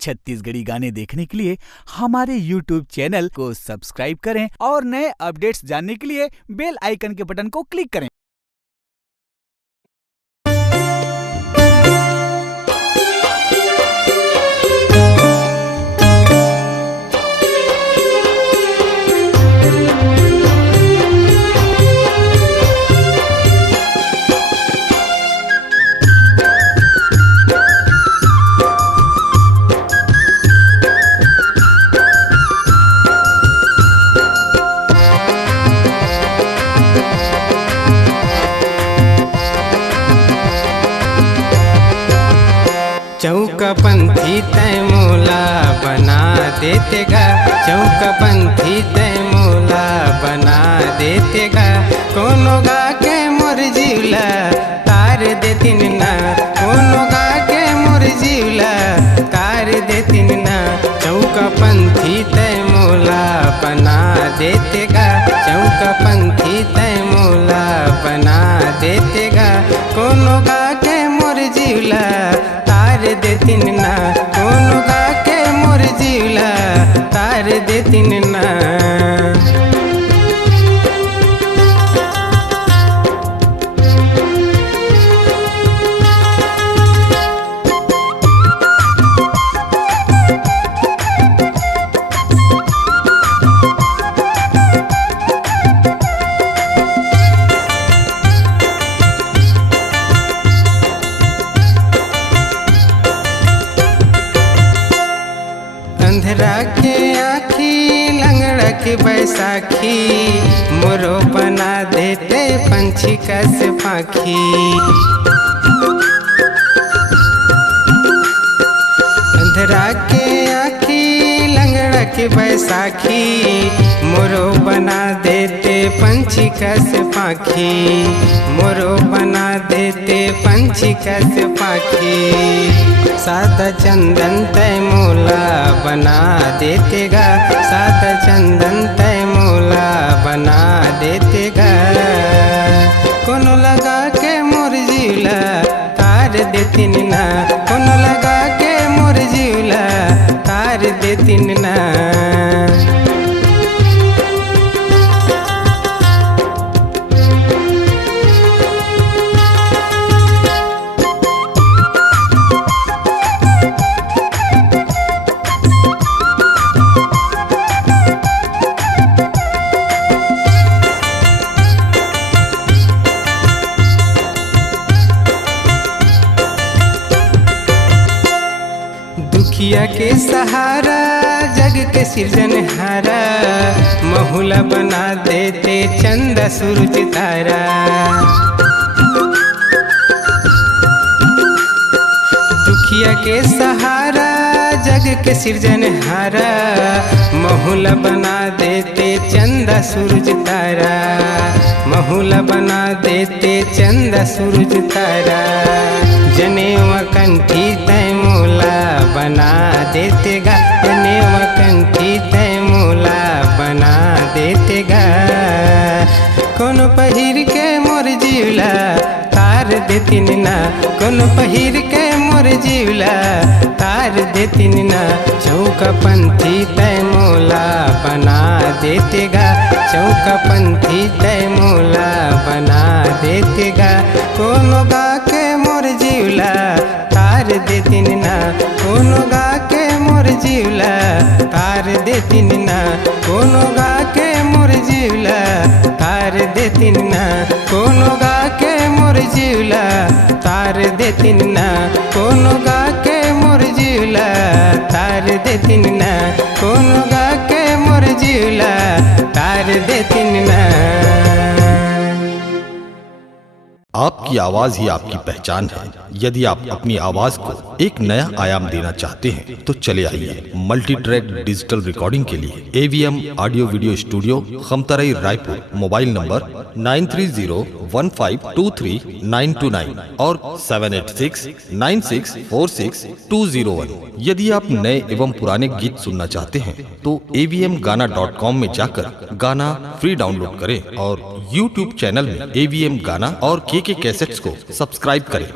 छत्तीसगढ़ी गाने देखने के लिए हमारे YouTube चैनल को सब्सक्राइब करें और नए अपडेट्स जानने के लिए बेल आइकन के बटन को क्लिक करें। चौकपंथी तैमूला बना देतेगा, चौकपंथी तैमूला बना देतेगा। कोनो गा के मोर जीवला तार देतिन ना, कोनो गा के मोर जीवला तार देतिन ना। चौकपंथी तैमूला बना देतेगा, चौकपंथी तैमूला बना देतेगा। कोनो गा के मोर जीवला तार देतिन ना, कोनो गा के मोर जीवला तार देतिन ना। अंधरा के आँखी लंगड़ा के बैसाखी, मोरो बना देते पंछी का से पाखी। अंधरा के आँखी लंगड़ा के बैसाखी, मोरो बना देते पंछी का से पाखी, मोरो बना देते पंछी का से पाखी। सादा चंदन तैमूला बना देतेगा, सादा चंदन तैमूला बना देतेगा। कोनो लगा के मोर जीवला तार देतिन ना, कोनो लगा के मोर जीवला तार देतिन ना। दुखिया के सहारा जग के सृजनहारा, महुला बना देते चंदा सूरज तारा। दुखिया के सहारा जग के सृजनहारा, महुला बना देते चंदा सूरज तारा, महुला बना देते चंदा सूरज तारा। जनेवा कंठी तैमूला बना देतेगा, जनेवा कंठी तैमूला बना देतेगा। कोनो पहिर के मोर जीवला तार देतिन ना, कोनो पहिर के मोर जीवला तार देतिन ना। चौकपंथी तैमूला बना देतेगा, चौकपंथी तैमूला बना देतेगा। कोनो गा के मोर जीवला तार देतिन ना, कोनो गा के मोर जीवला तार देतिन ना, कोनो गा के मोर जीवला तार देतिन ना, कोनो गा के मोर जीवला तार देतिन ना, कोनो गा के मोर जीवला तार देतिन ना, कोनो गा के मोर जीवला तार देतिन ना। आपकी आवाज ही आपकी पहचान है। यदि आप अपनी आवाज को एक नया आयाम देना चाहते हैं तो चले आइए मल्टी ट्रैक डिजिटल रिकॉर्डिंग के लिए AVM audio video studio, Khamtarai, Raipur. Mobile number 9301523929 और 7869646201। यदि आप नए एवं पुराने गीत सुनना चाहते हैं तो avmgana.com में जाकर गाना फ्री डाउनलोड करें और YouTube चैनल में AVM गाना और KK कैसेट्स को सब्सक्राइब करें।